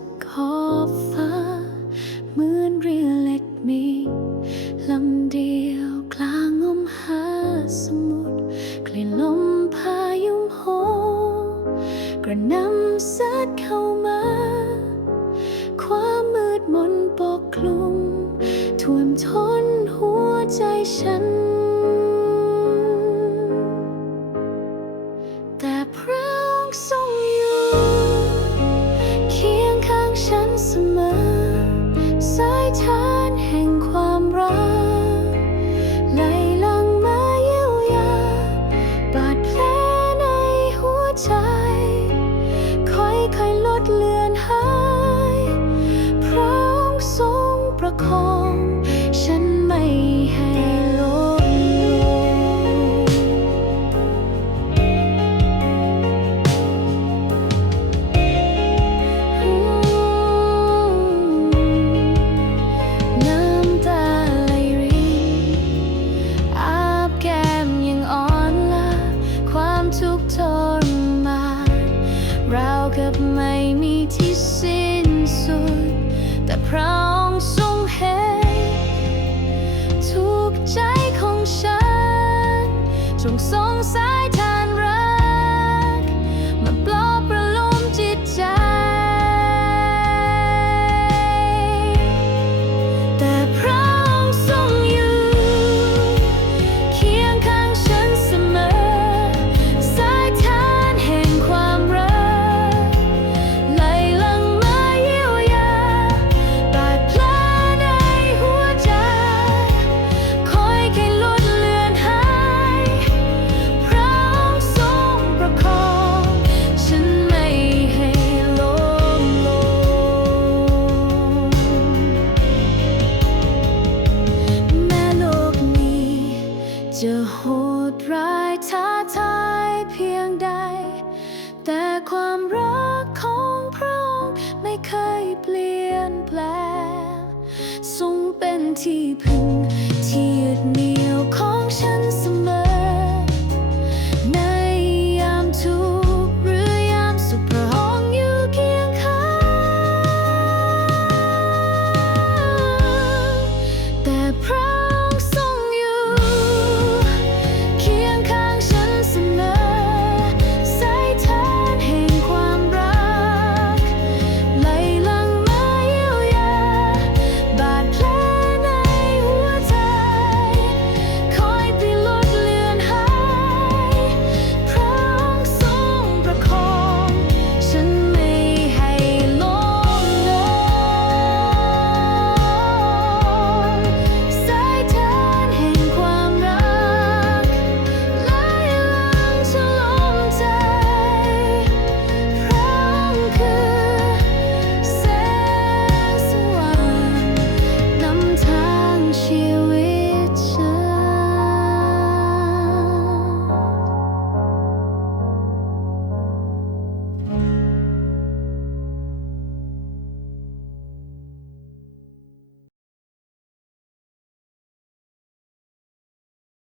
ดขอบฟ้า เหมือนเรือเล็กมีลำเดียวกลางงมหาสมุทรคลื่นลมพายุโหมกระนำซัดเข้ามา ความมืดมนปกคลุมท่วมท้นหัวใจฉัน สานแห่งความรักไหลลังมาเยียวยาบาดแผลในหัวใจ ค่อยๆลดเลือนหายพระองค์ทรงประคอง ราวกับไม่มีที่สิ้นสุด แต่เพราะ จะโหดร้ายท้าทายเพียงใด แต่ความรักของพระองค์ไม่เคยเปลี่ยนแปลงทรงเป็นที่พึ่ง